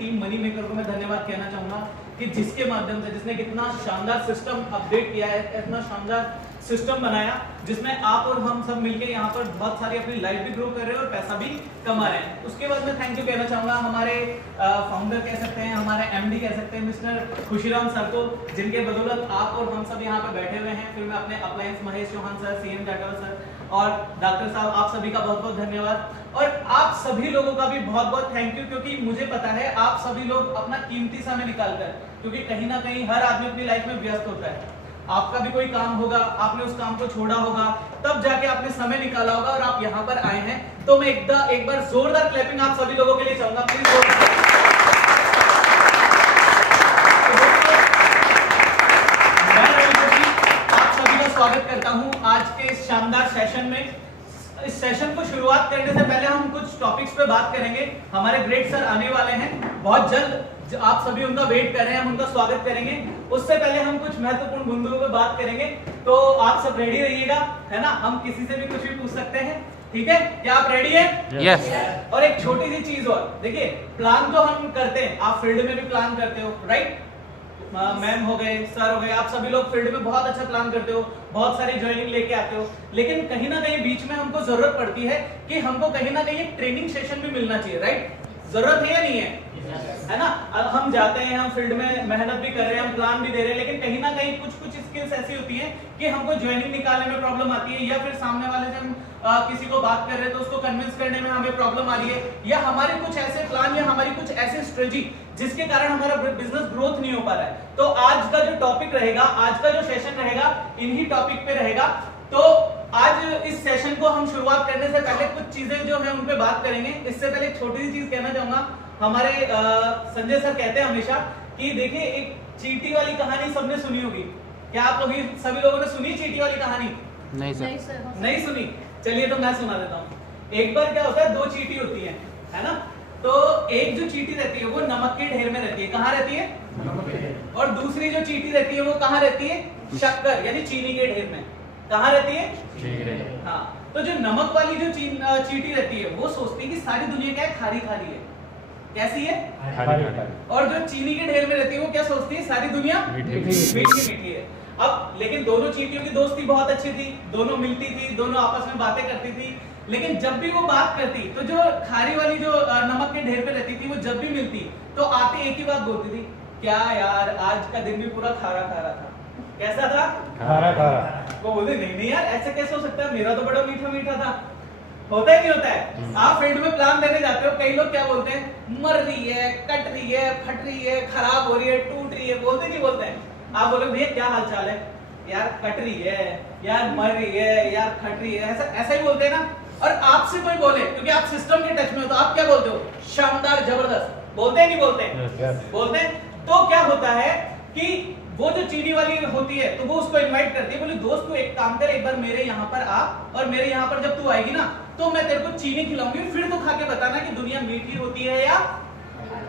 Team money maker को मैं धन्यवाद कहना चाहूंगा कि जिसके माध्यम से जिसने कितना शानदार सिस्टम अपडेट किया है, इतना शानदार सिस्टम बनाया जिसमें आप और हम सब मिलके यहाँ पर बहुत सारी अपनी लाइफ भी ग्रो कर रहे हैं और पैसा भी कमा रहे हैं। उसके बाद मैं थैंक यू कहना चाहूंगा हमारे फाउंडर कह सकते हैं, हमारे एमडी कह सकते हैं मिस्टर खुशीराम सर को, जिनके बदौलत आप और हम सब यहाँ पे बैठे हुए हैं। फिर मैं अपने अप्लायंस महेश चौहान सर, सीएम जाटव सर और डॉक्टर साहब, आप सभी का बहुत बहुत धन्यवाद। और आप सभी लोगों का भी बहुत बहुत थैंक यू, क्योंकि मुझे पता है आप सभी लोग अपना कीमती समय निकाल कर, क्योंकि कहीं ना कहीं हर आदमी अपनी लाइफ में व्यस्त होता है, आपका भी कोई काम होगा, आपने उस काम को छोड़ा होगा, तब जाके आपने समय निकाला होगा और आप यहाँ पर आए हैं। तो मैं एक बार जोरदार क्लैपिंग आप सभी लोगों के लिए चाहूंगा, प्लीज। आप सभी का स्वागत करता हूँ आज के इस शानदार सेशन में। इस सेशन को शुरुआत करने से पहले हम कुछ टॉपिक्स पे बात करेंगे। हमारे ग्रेट सर आने वाले हैं बहुत जल्द, आप सभी उनका वेट कर रहे हैं, हम उनका स्वागत करेंगे। उससे पहले हम कुछ महत्वपूर्ण बिंदुओं पे बात करेंगे, तो आप सब रेडी रहिएगा, है ना। हम किसी से भी कुछ भी पूछ सकते हैं, ठीक है? क्या आप रेडी हैं? यस। और एक छोटी सी चीज और, देखिए प्लान तो हम करते हैं, आप फील्ड में भी प्लान करते हो, राइट? मैम हो गए, सर हो गए, आप सभी लोग फील्ड में बहुत अच्छा प्लान करते हो, बहुत सारी ज्वाइनिंग लेके आते हो, लेकिन कहीं ना कहीं बीच में हमको जरूरत पड़ती है कि हमको कहीं ना कहीं एक ट्रेनिंग सेशन भी मिलना चाहिए, राइट? जरूरत है या नहीं है? है ना। हम जाते हैं, हम फील्ड में मेहनत भी कर रहे हैं, हम प्लान भी दे रहे हैं, लेकिन कहीं ना कहीं कुछ कुछ स्किल्स ऐसी होती हैं कि हमको ज्वाइनिंग निकालने में प्रॉब्लम आती है, या फिर सामने वाले से हम किसी को बात कर रहे हैं तो उसको कन्विंस करने में हमें प्रॉब्लम आ रही है, या हमारे कुछ ऐसे प्लान या हमारी कुछ ऐसी स्ट्रेटजी जिसके कारण हमारा बिजनेस ग्रोथ नहीं हो पा रहा है। तो आज का जो टॉपिक रहेगा, आज का जो सेशन रहेगा, इन्हीं टॉपिक पे रहेगा। तो आज इस सेशन को हम शुरुआत करने से पहले कुछ चीजें जो है उन पे बात करेंगे। इससे पहले एक छोटी सी चीज कहना चाहूंगा। हमारे संजय सर कहते हैं हमेशा कि देखिए एक चींटी वाली कहानी सबने सुनी होगी। क्या आप लोग सभी लोगों ने सुनी चींटी वाली कहानी? नहीं सर। नहीं सुनी? चलिए तो मैं सुना देता हूँ। एक बार क्या होता है, दो चींटी होती है ना। तो एक जो चींटी रहती है वो नमक के ढेर में रहती है। कहाँ रहती है? और दूसरी जो चींटी रहती है वो कहाँ रहती है? शक्कर यानी चीनी के ढेर में। कहाँ रहती है? हाँ। तो जो नमक वाली जो चींटी रहती है वो सोचती है कि सारी दुनिया क्या है, खारी खारी है। कैसी है? और जो चीनी के ढेर में रहती है वो क्या सोचती है, सारी दुनिया मीठी है। अब लेकिन दोनों चींटियों की दोस्ती बहुत अच्छी थी, दोनों मिलती थी, दोनों आपस में बातें करती थी, लेकिन जब भी वो बात करती तो जो खारी वाली जो नमक के ढेर पे रहती थी वो जब भी मिलती तो आते एक ही बात बोलती थी, क्या यार आज का दिन भी पूरा खारा खारा था। कैसा था? खारा खारा। वो बोलते नहीं यार ऐसे कैसे हो सकता है, मेरा तो बड़ा मीठा मीठा था। होता है नहीं होता है? आप फील्ड में प्लान देने जाते हो, कई लोग क्या बोलते हैं, मर रही है, कट रही है, फट रही है, खराब हो रही है, टूट रही है, बोलते नहीं बोलते हैं? आप बोलोगे भैया क्या हाल चाल है, यार कट रही है, यार मर रही है, यार फट रही है, ऐसा ही बोलते हैं ना। और आपसे कोई बोले, क्योंकि आप सिस्टम के टच में हो, तो आप क्या बोलते हो? शानदार, जबरदस्त। बोलते हैं नहीं बोलते? बोलते हैं। तो क्या होता है कि वो जो चीनी वाली होती है तो वो उसको इनवाइट करती है, बोले दोस्त तू एक काम कर, एक बार मेरे यहाँ पर आ, और मेरे यहाँ पर जब तू आएगी ना तो मैं तेरे को चीनी खिलाऊंगी, फिर तू खा के बताना कि दुनिया मीठी होती है या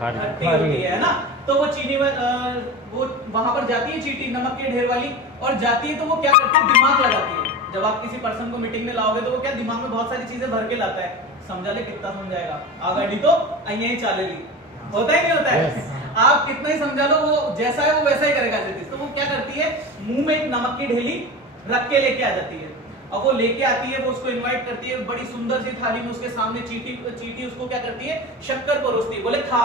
खट्टी होती है ना। तो वो चीनी वो वहां पर जाती है चींटी नमक के ढेर वाली, और जाती है तो वो क्या करती है, दिमाग लगाती है। जब आप किसी पर्सन को मीटिंग में लाओगे तो वो क्या दिमाग में बहुत सारी चीजें भर के लाता है, समझा ले कितना समझाएगा, आगाड़ी तो अइया ही चाले ली। होता है नहीं होता है? आप कितना ही समझा लो वो जैसा है वो वैसा ही करेगा। तो वो क्या करती है, मुंह में एक नमक की ढेली रख के लेके आ जाती है। अब वो लेके आती है, वो उसको इनवाइट करती है, बड़ी सुंदर सी थाली में उसके सामने चींटी उसको क्या करती है, शक्कर परोसती है, बोले खा।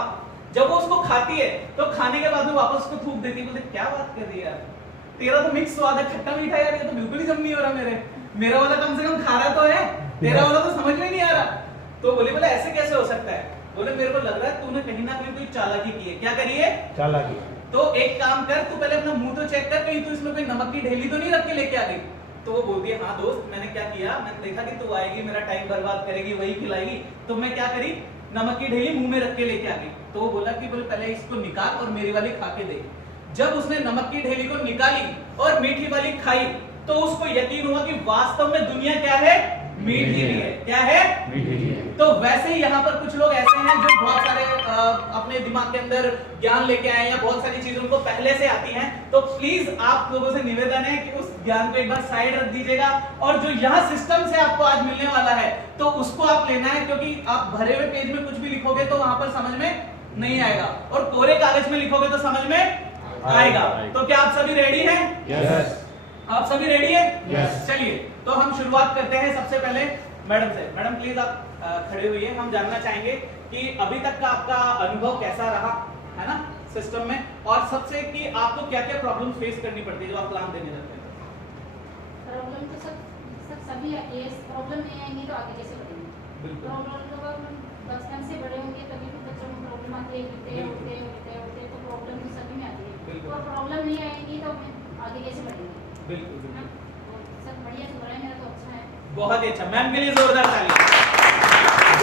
जब वो उसको खाती है तो खाने के बाद में वापस उसको थूक देती है, बोलते क्या बात कर रही है यार, तेरा तो मिक्स स्वाद है, खट्टा मीठा यार, ये तो बिल्कुल ही जम नहीं हो रहा, मेरा वाला कम से कम खारा तो है, तेरा वाला तो समझ में नहीं आ रहा। तो बोले ऐसे कैसे हो सकता है? बोले मेरे को लग रहा है तूने कहीं ना कहीं कोई चालाकी की है। क्या करी है? चालाकी। तो एक काम कर, तू पहले अपना मुंह तो चेक कर, कहीं तू इसमें कोई नमक की ढेली तो नहीं रख के लेके आ गई। तो वो बोलती है हाँ दोस्त मैंने क्या किया, मैंने देखा कि तू आएगी, मेरा टाइम बर्बाद करेगी, वही खिलाएगी, तो मैं क्या करी, नमक की ढेली मुंह में रख के लेके आ गई। तो वो बोला कि बोले पहले इसको निकाल और मेरी वाली खा के दे। जब उसने नमक की ढेली को निकाली और मीठी वाली खाई तो उसको यकीन हुआ कि वास्तव में दुनिया क्या है, मीठी भी है। क्या है? मीठी है। तो वैसे ही यहाँ पर कुछ लोग ऐसे हैं जो बहुत सारे अपने दिमाग के अंदर ज्ञान लेके आए, या बहुत सारी चीजें उनको पहले से आती हैं। तो प्लीज आप लोगों से निवेदन है कि उस ज्ञान को एक बार साइड रख दीजिएगा, और जो यहाँ सिस्टम से आपको आज मिलने वाला है तो उसको आप लेना है, क्योंकि आप भरे हुए पेज में कुछ भी लिखोगे तो वहां पर समझ में नहीं आएगा, और कोरे कागज में लिखोगे तो समझ में आएगा। तो क्या आप सभी रेडी हैं? यस। आप सभी रेडी हैं? Yes. चलिए तो हम शुरुआत करते हैं सबसे पहले मैडम से। मैडम प्लीज आप खड़े हुए, हम जानना चाहेंगे कि अभी तक का आपका अनुभव कैसा रहा है ना सिस्टम में, और सबसे कि आपको क्या क्या प्रॉब्लम फेस करनी पड़ती है जब आप प्लान देने जाते हैं। प्रॉब्लम तो सब सभी आती है, प्रॉब्लम नहीं आएंगी तो आगे कैसे बढ़ेंगे? बिल्कुल प्रॉब्लम तो बचपन से बड़े होंगे तभी तो बच्चों को प्रॉब्लम आती है, उठते तो प्रॉब्लम तो सभी में आती है, बिल्कुल। और प्रॉब्लम नहीं आएगी तो आगे कैसे बढ़ेंगे? बिल्कुल है ना? बिल्कुल। तो सब बढ़िया चल रहा है, मेरा तो अच्छा है। बहुत ही अच्छा, मैम के लिए जोरदार ताली।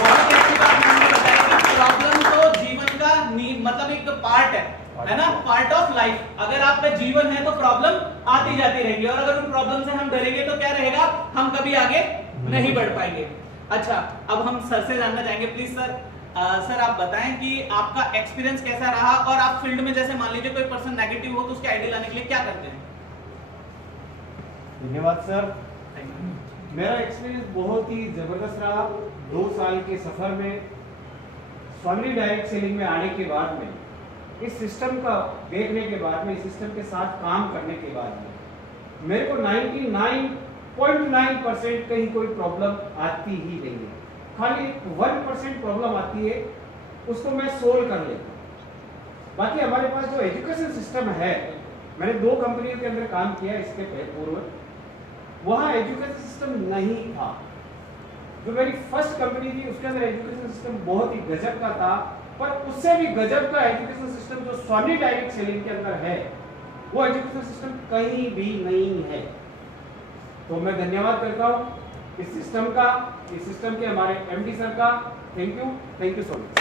बहुत ही अच्छी बात मैम ने बताया कि प्रॉब्लम तो जीवन का मतलब एक पार्ट है ना, पार्ट ऑफ लाइफ। अगर आपका जीवन है तो प्रॉब्लम आती जाती रहेगी, और अगर उन प्रॉब्लम से हम डरेंगे तो क्या रहेगा, हम कभी आगे नहीं बढ़ पाएंगे। अच्छा, अब हम सर से जानना चाहेंगे, प्लीज सर। सर आप बताएं कि आपका एक्सपीरियंस कैसा रहा, और आप फील्ड में जैसे मान लीजिए कोई पर्सन नेगेटिव हो तो उसके आइडिया लाने के लिए क्या करते हैं? धन्यवाद सर। मेरा एक्सपीरियंस बहुत ही जबरदस्त रहा। 2 साल के सफर में स्वामी डायरेक्ट सेलिंग में आने के बाद में, इस सिस्टम का देखने के बाद में, इस सिस्टम के साथ काम करने के बाद में मेरे को 99.9% कहीं कोई प्रॉब्लम आती ही नहीं है। खाली 1% प्रॉब्लम आती है, उसको मैं सोल्व कर लेता हूँ। बाकी हमारे पास जो एजुकेशन सिस्टम है, मैंने 2 कंपनियों के अंदर काम किया इसके पूर्व, वहाँ एजुकेशन सिस्टम नहीं था। जो मेरी फर्स्ट कंपनी थी उसके अंदर एजुकेशन सिस्टम बहुत ही गजब का था, पर उससे भी गजब का एजुकेशन सिस्टम जो स्वामी डायरेक्ट सेलिंग के अंदर है, वो एजुकेशन सिस्टम कहीं भी नहीं है। तो मैं धन्यवाद करता हूँ इस सिस्टम का, इस सिस्टम के हमारे एमडी सर का। Thank you so much.